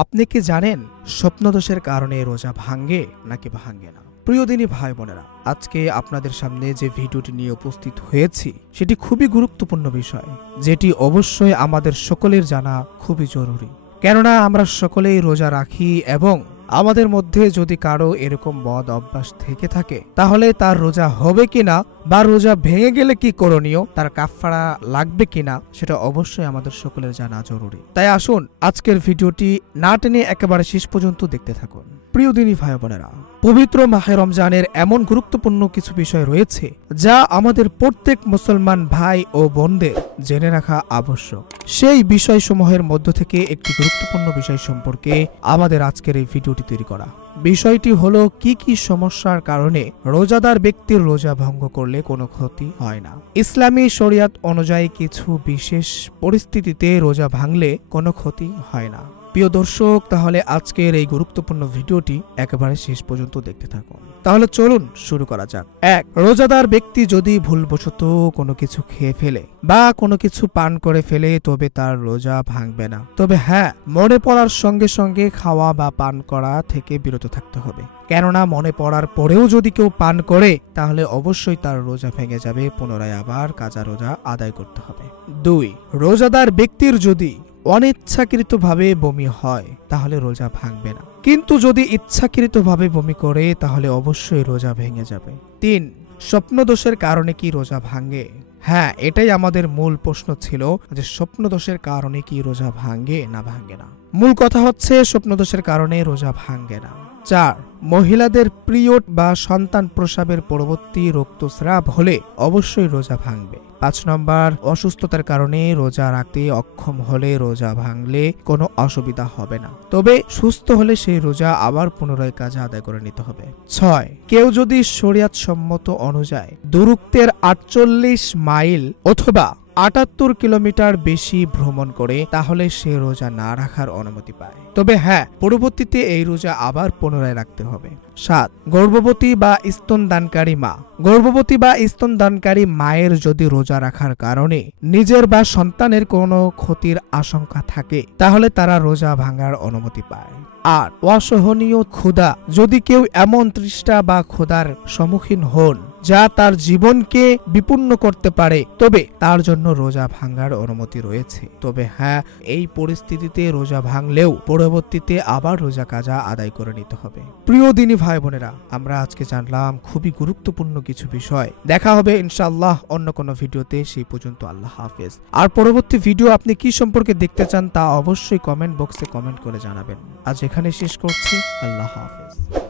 আপনি কি জানেন স্বপ্নদোষের কারণে রোজা ভাঙ্গে নাকি ভাঙ্গে না? প্রিয় দিনী ভাই বোনেরা, আজকে আপনাদের সামনে যে ভিডিওটি নিয়ে উপস্থিত হয়েছি সেটি খুবই গুরুত্বপূর্ণ বিষয়, যেটি অবশ্যই আমাদের সকলের জানা খুবই জরুরি। কেননা আমরা সকলেই রোজা রাখি এবং আমাদের মধ্যে যদি কারো এরকম বদ অভ্যাস থেকে থাকে তাহলে তার রোজা হবে কিনা বা রোজা ভেঙে গেলে কি করণীয়, তার কাফারা লাগবে কিনা, সেটা অবশ্যই আমাদের সকলের জানা জরুরি। তাই আসুন আজকের ভিডিওটি না টেনে একেবারে শেষ পর্যন্ত দেখতে থাকুন। প্রিয় দিনী ভাই বোনেরা, পবিত্র মাহে রমজানের এমন গুরুত্বপূর্ণ কিছু বিষয় রয়েছে যা আমাদের প্রত্যেক মুসলমান ভাই ও বোনদের জেনে রাখা আবশ্যক। সেই বিষয়সমূহের মধ্য থেকে একটি গুরুত্বপূর্ণ বিষয় সম্পর্কে আমাদের আজকের এই ভিডিওটি তৈরি করা। বিষয়টি হলো কি কি সমস্যার কারণে রোজাদার ব্যক্তির রোজা ভঙ্গ করলে কোনো ক্ষতি হয় না। ইসলামী শরিয়াত অনুযায়ী কিছু বিশেষ পরিস্থিতিতে রোজা ভাঙলে কোনো ক্ষতি হয় না। প্রিয় দর্শক, তাহলে আজকের এই গুরুত্বপূর্ণ ভিডিওটি একেবারে শেষ পর্যন্ত দেখতে থাকুন। তাহলে চলুন শুরু করা যাক। 1. রোজাদার ব্যক্তি যদি ভুলবশত কোনো কিছু খেয়ে ফেলে বা কোনো কিছু পান করে ফেলে তবে তার রোজা ভাঙবে না। তবে হ্যাঁ, মনে পড়ার সঙ্গে সঙ্গে খাওয়া বা পান করা থেকে বিরত থাকতে হবে। কেননা মনে পড়ার পরেও যদি কেউ পান করে তাহলে অবশ্যই তার রোজা ভেঙে যাবে, পুনরায় আবার কাজা রোজা আদায় করতে হবে। 2. রোজাদার ব্যক্তির যদি অনিচ্ছাকৃতভাবে বমি হয় তাহলে রোজা ভাঙবে না, কিন্তু যদি ইচ্ছাকৃতভাবে বমি করে তাহলে অবশ্যই রোজা ভেঙে যাবে। 3. স্বপ্নদোষের কারণে কি রোজা ভাঙে? হ্যাঁ, এটাই আমাদের মূল প্রশ্ন ছিল যে স্বপ্নদোষের কারণে কি রোজা ভাঙে না ভাঙে না। মূল কথা হচ্ছে স্বপ্নদোষের কারণে রোজা ভাঙে না। 4. মহিলাদের পিরিয়ড বা সন্তান প্রসবের পরবর্তী রক্তস্রাব হলে অবশ্যই রোজা ভাঙবে। 5 নম্বর, অসুস্থতার কারণে রোজা রাখতে অক্ষম হলে রোজা ভাঙলে কোনো অসুবিধা হবে না, তবে সুস্থ হলে সেই রোজা আবার পুনরায় কাজে আদায় করে নিতে হবে। 6. কেউ যদি শরিয়াত সম্মত অনুযায়ী দূরত্বের 48 মাইল অথবা 78 কিলোমিটার বেশি ভ্রমণ করে তাহলে সে রোজা না রাখার অনুমতি পায়, তবে হ্যাঁ, পরবর্তীতে এই রোজা আবার পুনরায় রাখতে হবে। 7. গর্ভবতী বা স্তনদানকারী মা। গর্ভবতী বা স্তনদানকারী মায়ের যদি রোজা রাখার কারণে নিজের বা সন্তানের কোনো ক্ষতির আশঙ্কা থাকে তাহলে তারা রোজা ভাঙার অনুমতি পায়। আর অসহনীয় ক্ষুধা, যদি কেউ এমন তৃষ্ণা বা ক্ষুধার সম্মুখীন হন যা তার জীবনকে বিপন্ন করতে পারে তবে তার জন্য রোজা ভাঙার অনুমতি রয়েছে। তবে হ্যাঁ, এই পরিস্থিতিতে রোজা ভাঙলেও পরবর্তীতে আবার রোজা কাজা আদায় করে নিতে হবে। প্রিয় দিনী ভাই বোনেরা, আমরা আজকে জানলাম খুবই গুরুত্বপূর্ণ কিছু বিষয়। দেখা হবে ইনশাআল্লাহ অন্য কোনো ভিডিওতে। সেই পর্যন্ত আল্লাহ হাফেজ। আর পরবর্তী ভিডিও আপনি কি সম্পর্কে দেখতে চান তা অবশ্যই কমেন্ট বক্সে কমেন্ট করে জানাবেন। আজ এখানে শেষ করছি। আল্লাহ হাফেজ।